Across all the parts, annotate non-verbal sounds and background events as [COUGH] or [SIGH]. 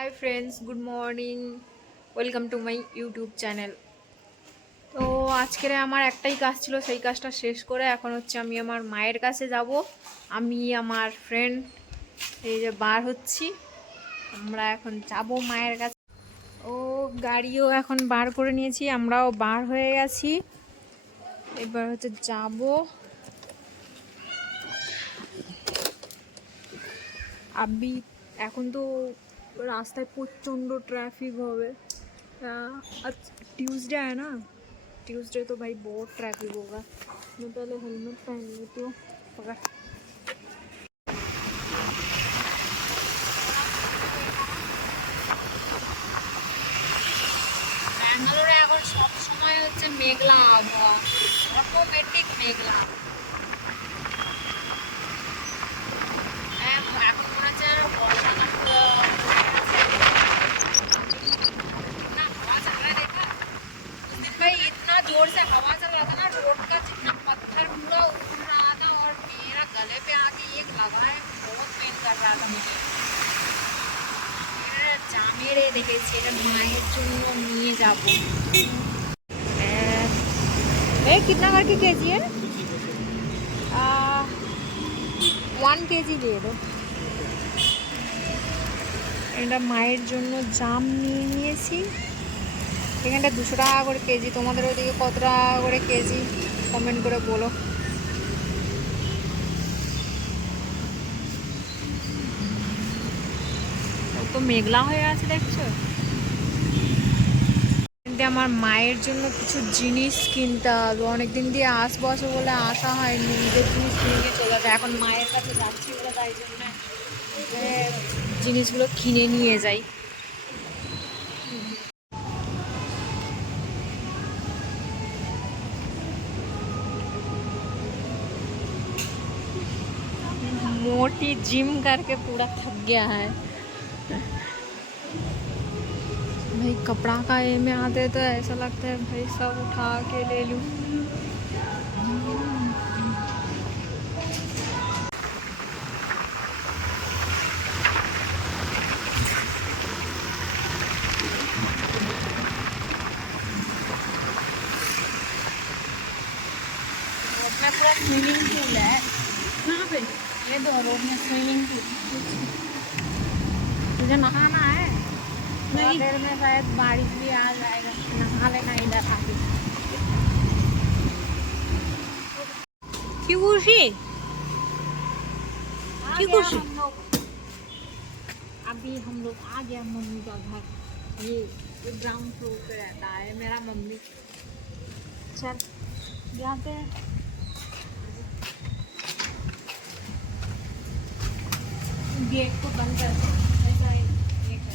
Hi friends good morning welcome to my YouTube channel তো আজকের আমার একটাই কাজ ছিল, সেই কাজটা শেষ করে এখন হচ্ছে আমি আমার মায়ের কাছে যাব। আমি আমার ফ্রেন্ড এই যে বার হচ্ছি। আমরা এখন যাব মায়ের কাছে। ও, গাড়িও এখন বার করে নিয়েছি, আমরাও বার হয়ে গেছি। এবার হচ্ছে যাব। আবি এখন তো रास्ता प्रचंड ट्रैफिक होवे आज ट्यूसडे है ना ट्यूसडे तो भाई बहुत ट्रैफिक होगा मैं पहले हेलमेट पहन लेती हूँ पकड़ ব্যাঙ্গালোরে এখন সব সময় হচ্ছে মেঘলা আবহাওয়া অটোমেটিক মেঘলা দেখেছি এটা মায়ের জন্য নিয়ে যাব ए कितना करके के जी है ওয়ান কেজি দিয়ে দো এটা মায়ের জন্য জাম নিয়ে নিয়েছি এখানটা দুশো টাকা করে কেজি তোমাদের ওদিকে কত টাকা করে কেজি কমেন্ট করে বলো তো মেঘলা হয়ে আছে দেখছো কিন্তু আমার মায়ের জন্য কিছু জিনিস কিনতে হবে অনেকদিন দিয়ে আসবো আসবো বলে আসা হয়নি নিজের জিনিস কিনে নিয়ে চলে যাবে এখন মায়ের কাছে যাচ্ছি বলে তাই জন্য এ, জিনিসগুলো কিনে নিয়ে যাই मोटी जिम करके पूरा थक गया है भाई, कपड़ा का ये में आते तो ऐसा लगता है, भाई, सब उठा के ले लूँ। पूरा स्विमिंग पूल है। कहाँ पे? ये दो रोड में स्विमिंग पूल तुझे नहाना है। नहीं। देर में शायद बारिश भी आ जाएगा। नहा लेना इधर आके क्यों खुशी? क्यों खुशी? अभी हम लोग आ गया मम्मी का घर। ये ग्राउंड फ्लोर पे रहता है मेरा मम्मी। चल जाते हैं। गेट को बंद कर दो ऐसा ही ये कर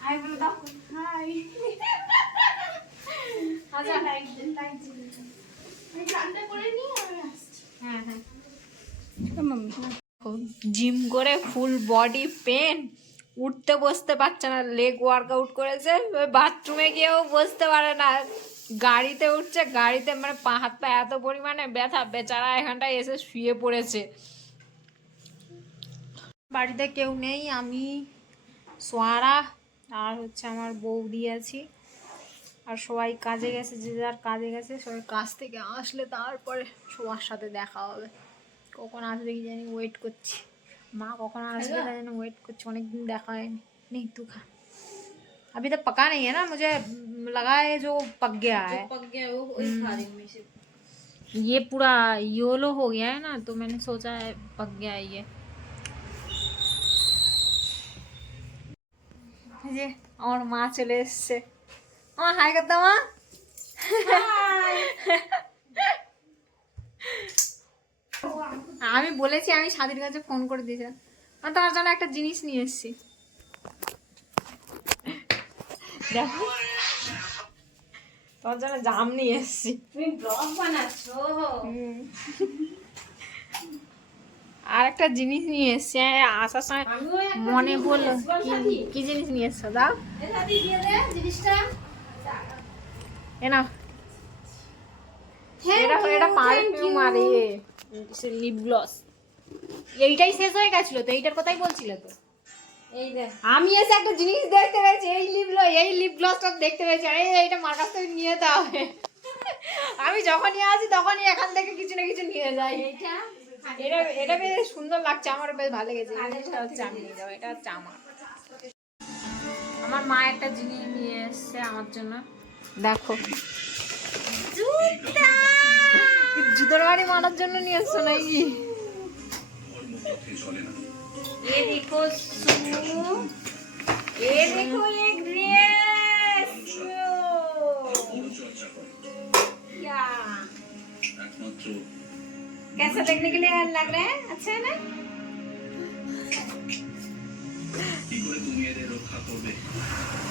আমি বলে দাও হাই জিম করে ফুল বডি পেন উঠতে বসতে পারছে না। লেগ ওয়ার্কআউট করেছে। বাথরুমে গিয়েও বসতে পারে না। গাড়িতে উঠছে। গাড়িতে মানে পা হাত পা এত পরিমাণে ব্যথা। বেচারা এখানটায় এসে শুয়ে পড়েছে। বাড়িতে কেউ নেই। আমি সোয়ারা আর হচ্ছে আমার বৌদি আছি আর সবাই কাজে গেছে যে যার কাজে গেছে সবাই কাজ থেকে আসলে তারপরে সবার সাথে দেখা হবে কখন আসবে কি জানি ওয়েট করছি মা কখন আসবে তাই জন্য ওয়েট করছি অনেকদিন দেখা হয়নি नहीं तू खा अभी तक पका नहीं है ना मुझे म, लगा है जो पक गया है पक गया वो वही खा रही हूँ मैं इसे ये पूरा योलो हो गया है ना तो मैंने सोचा है पक गया है ये যে আমার মা চলে এসছে। আমার হাই করতে মা। আমি বলেছি আমি স্বাধীর কাছে ফোন করে দিয়েছিলাম তোমার জন্য একটা জিনিস নিয়ে এসেছি। দেখো। তোমার জন্য জাম নিয়ে এসেছি। তুমি ব্লগ বানাচ্ছো? আর একটা জিনিস নিয়ে এসেছি আসার সময় মনে জিনিস পড়ল নিয়ে এসছি, বল কি- জিনিস নিয়ে এসছো দাও। এ না এটা এটা পারফিউম আর ইয়ে লিপ গ্লস এইটাই শেষ হয়ে গেছিল তো এইটার কথাই বলছিলে তো। আমি এসে একটা জিনিস দেখতে পেয়েছি এই লিপ এই লিপ গ্লসটা দেখতে পেয়েছি আরে এইটা মার কাছ থেকে নিয়ে যেতে হবে। আমি যখনই আসি তখনই এখান থেকে কিছু না কিছু নিয়ে যাই। এইটা? এটা এটা বেশ সুন্দর লাগছে আমার বেশ ভালো লেগেছে। এটা হচ্ছে আমি নিয়ে যাব এটা হচ্ছে আমার। আমার মা একটা জিনিস নিয়ে এসছে আমার জন্য। দেখো। জুতোর বাড়ি মারার জন্য নিয়ে এসছো নাকি? এ দেখো এ দেখো कैसा देखने के लिए लग रहा है अच्छा है ना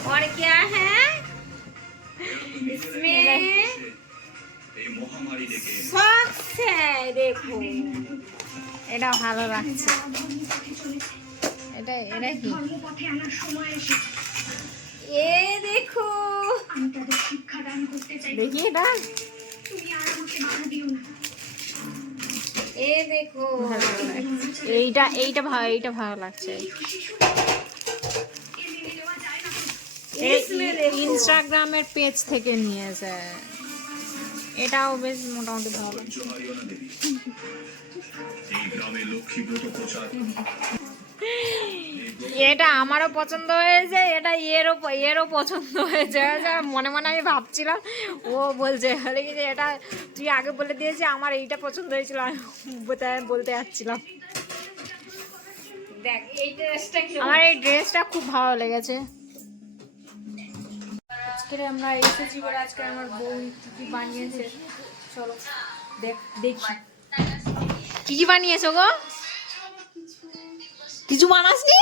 और क्या है इसमें सॉक्स है देखो এটা ভালো লাগছে এটা এটা কি ये देखो দেখি এটা এ দেখো। এইটা এইটা ভালো এইটা ভালো লাগছে। ইনস্টাগ্রামের পেজ থেকে নিয়েছে। এটাও বেশ মোটামুটি ভালো লাগছে। এই গ্রামে লক্ষ্মী ব্রত প্রসাদ [LAUGHS] এটা আমারও পছন্দ হয়েছে এটা এরও এরও পছন্দ হয়েছে। যা মনে মনে আমি ভাবছিলাম ও বলছে বলে কি যে এটা তুই আগে বলে দিয়েছি আমার এইটা পছন্দ হয়েছিল আমি বলতে- বলতে যাচ্ছিলাম। আমার এই ড্রেসটা খুব ভালো লেগেছে। আজকে আমরা এসেছি বলে আজকে আমার বউ কি কি বানিয়েছে চলো দেখ দেখি। কি কি বানিয়েছো গো? কিছু বানাসনি?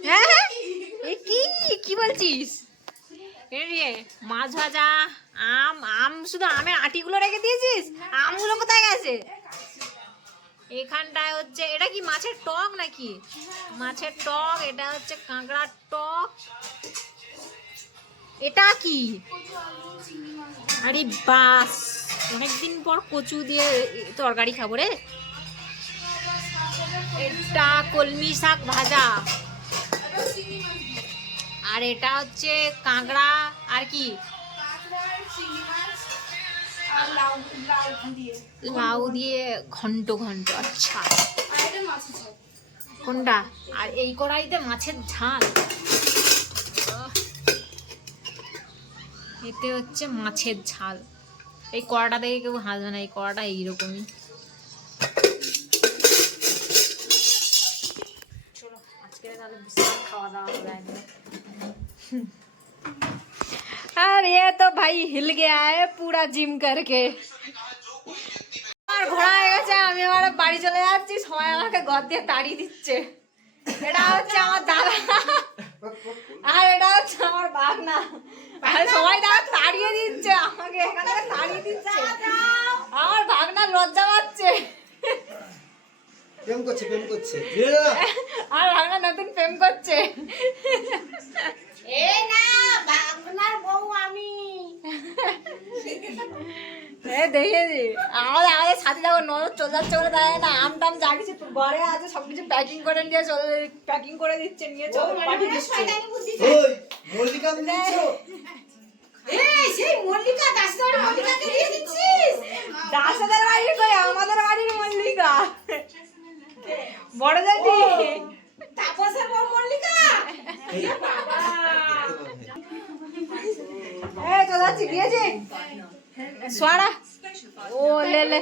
হ্যাঁ? কি? কি বলছিস? মাছ ভাজা, আম আম, শুধু আমের আটিগুলো রেখে দিয়েছিস? আমগুলো কোথায় গেছে? এখানটায় হচ্ছে, এটা কি মাছের টক নাকি? মাছের টক, এটা হচ্ছে কাঁকড়ার টক। এটা কি? আরে অনেকদিন পর কচু দিয়ে তরকারি খাব রে। এটা কলমি শাক ভাজা। আর এটা হচ্ছে কাঁকড়া আর কি? লাউ দিয়ে। ঘন্ট ঘন্ট আচ্ছা। কোনটা? আর এই কড়াইতে মাছের ঝাল। এতে হচ্ছে মাছের ঝাল। এই কড়াটা দেখে কেউ হাসবে না এই কড়াটা এইরকমই। আজকে তাহলে বিশাল খাওয়া দাওয়া হবে একদম। আর ये तो भाई हिल गया है पूरा जिम करके আমার ঘোড়া হয়ে গেছে আমি এবার বাড়ি চলে যাচ্ছি সবাই আমাকে ঘর দিয়ে তাড়িয়ে দিচ্ছে এটা হচ্ছে আমার দাদা আর এটা হচ্ছে আমার বাগনা আর সবাই দাদা তাড়িয়ে দিচ্ছে আমাকে এখান থেকে তাড়িয়ে দিচ্ছে আমার ভাগনা লজ্জা পাচ্ছে প্রেম করছে প্রেম করছে। আর ভাগনা নতুন প্রেম করছে। এই না আপনার বউ আমি। দেখেছি আমাদের আমাদের সাথে যখন ননদ চলে যাচ্ছে বলে তাই না আম টাম যা কিছু ঘরে আছে সব কিছু প্যাকিং করে নিয়ে চলে প্যাকিং করে দিচ্ছে নিয়ে চলে পাঠিয়ে দিচ্ছে। মল্লিকা এই সেই মল্লিকা দাসদার মল্লিকাকে দিয়ে দিচ্ছিস দাসাদের বাড়ির কই? আমাদের বাড়ির মল্লিকা। বড় জাতি তাপসের বউ মল্লিকা? এ তো যাচ্ছি সোয়ারা। ও লে লে।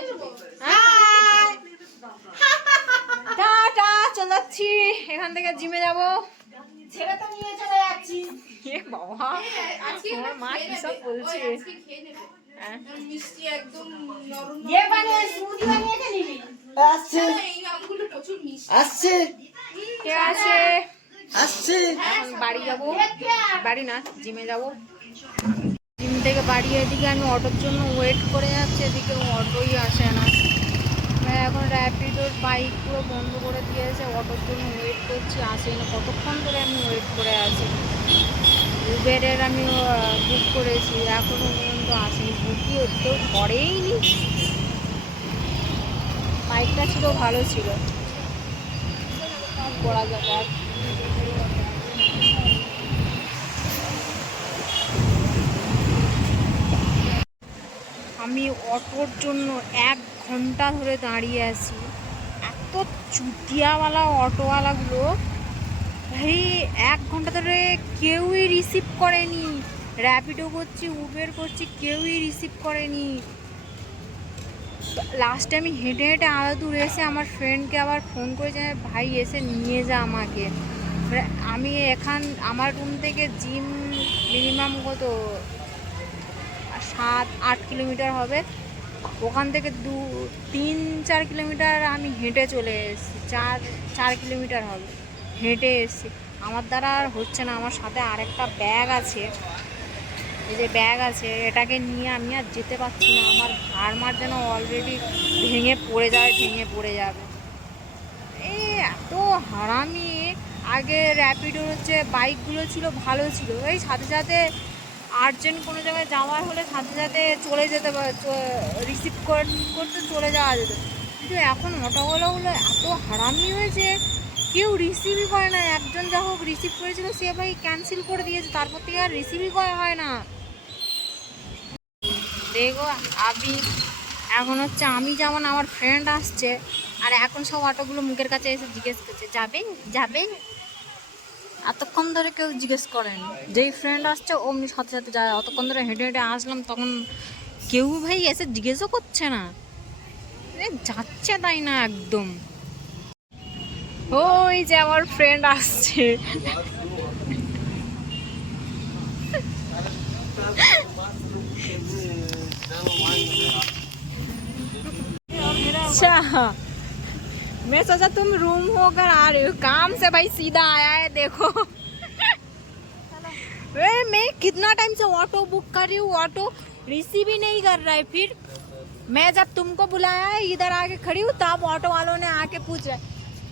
টাটা চলে যাচ্ছি। এখান থেকে জিমে যাব। ছেলে তো নিয়ে চলে যাচ্ছি। এ বাবা তোমার মা কি সব বলছে? হ্যাঁ। ইয়ে বানিয়ে স্মুদি বানিয়ে নিবি? আসছে আসছে কে আছে? আসছে এখন বাড়ি যাব। বাড়ি না জিমে যাব। জিম থেকে বাড়ি এদিকে আমি অটোর জন্য ওয়েট করে যাচ্ছি এদিকে অটোই আসে না। এখন র্যাপিডোর বাইক পুরো বন্ধ করে দিয়েছে অটোর জন্য ওয়েট করছি আসে না। কতক্ষণ ধরে আমি ওয়েট করে আছি? উবেরের আমি বুক করেছি এখনও পর্যন্ত আসেনি। বুকই কেউ করেই নি বাইকটা ছিল, ভালো ছিল। আমি অটোর জন্য এক ঘণ্টা ধরে দাঁড়িয়ে আছি। এত চুটিয়াওয়ালা অটোওয়ালাগুলো, ভাই, এক ঘণ্টা ধরে কেউই রিসিভ করেনি। র্যাপিডো করছি উবের করছি, কেউই রিসিভ করেনি। লাস্টে আমি হেঁটে হেঁটে আলাদা দূর এসে আমার ফ্রেন্ডকে আবার ফোন করেছে ভাই, এসে নিয়ে যা আমাকে। আমি এখান, আমার রুম থেকে জিম মিনিমাম কত? সাত, আট কিলোমিটার হবে। ওখান থেকে দু, তিন, চার কিলোমিটার আমি হেঁটে চলে এসেছি। চার চার কিলোমিটার হবে। হেঁটে এসেছি। আমার দ্বারা আর হচ্ছে না। আমার সাথে আরেকটা ব্যাগ আছে। এই যে ব্যাগ আছে, এটাকে নিয়ে আমি আর যেতে পারছি না। আমার ঘাড় মার যেন অলরেডি ভেঙে পড়ে যাবে ভেঙে পড়ে যাবে। এই এত হারামি। আগে র্যাপিডোর হচ্ছে বাইকগুলো ছিল, ভালো ছিল। এই সাথে সাথে আর্জেন্ট কোনো জায়গায় যাওয়ার হলে সাথে সাথে চলে যেতে রিসিভ করতে চলে যাওয়া যেত। কিন্তু এখন অটোগুলোগুলো এত হারামি হয়েছে। কেউ রিসিভই করে না, একজন যা হোক রিসিভ করেছিল, সে ভাই ক্যান্সেল করে দিয়েছে, তারপর থেকে আর রিসিভই করা হয় না। দেখো আমি এখন হচ্ছে আমি যেমন আমার ফ্রেন্ড আসছে, আর এখন সব অটোগুলো মুখের কাছে এসে জিজ্ঞেস করছে, যাবে? যাবে? এতক্ষণ ধরে কেউ জিজ্ঞেস করেনি। যেই ফ্রেন্ড আসছে, অমনি সাথে সাথে যায় অতক্ষণ ধরে হেঁটে হেঁটে আসলাম, তখন কেউ ভাই এসে জিজ্ঞেসও করছে না। যাচ্ছে তাই না একদম। ওই যে আমার ফ্রেন্ড আসছে अच्छा मैं सोचा तुम रूम होकर आ रहे हो काम से भाई सीधा आया है देखो वे मैं कितना टाइम से ऑटो बुक कर रही हूँ ऑटो रिसीव ही नहीं कर रहा है फिर मैं जब तुमको बुलाया है इधर आके खड़ी हूँ तब ऑटो वालों ने आके पूछ रहा है,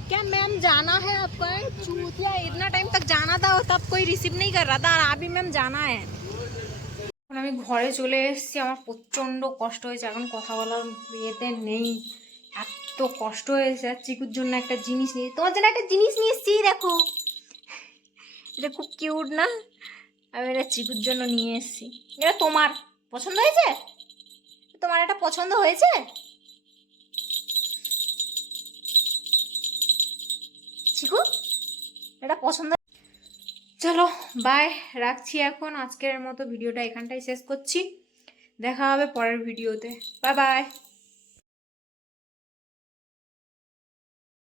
क्या मैम जाना है आपका चूतिया इतना टाइम तक जाना था तब कोई रिसीव नहीं कर रहा था और अभी मैम जाना है এখন আমি ঘরে চলে এসেছি আমার প্রচণ্ড কষ্ট হয়েছে এখন কথা বলার ইয়েতে নেই এত কষ্ট হয়েছে আর চিকুর জন্য একটা জিনিস নিয়ে তোমার জন্য একটা জিনিস নিয়ে এসেছি দেখো এটা খুব কিউট না আমি এটা চিকুর জন্য নিয়ে এসেছি এটা তোমার পছন্দ হয়েছে তোমার এটা পছন্দ হয়েছে চিকু এটা পছন্দ। চলো বাই রাখছি এখন। আজকের মতো ভিডিওটা এখানটাই শেষ করছি। দেখা হবে পরের ভিডিওতে। Bye bye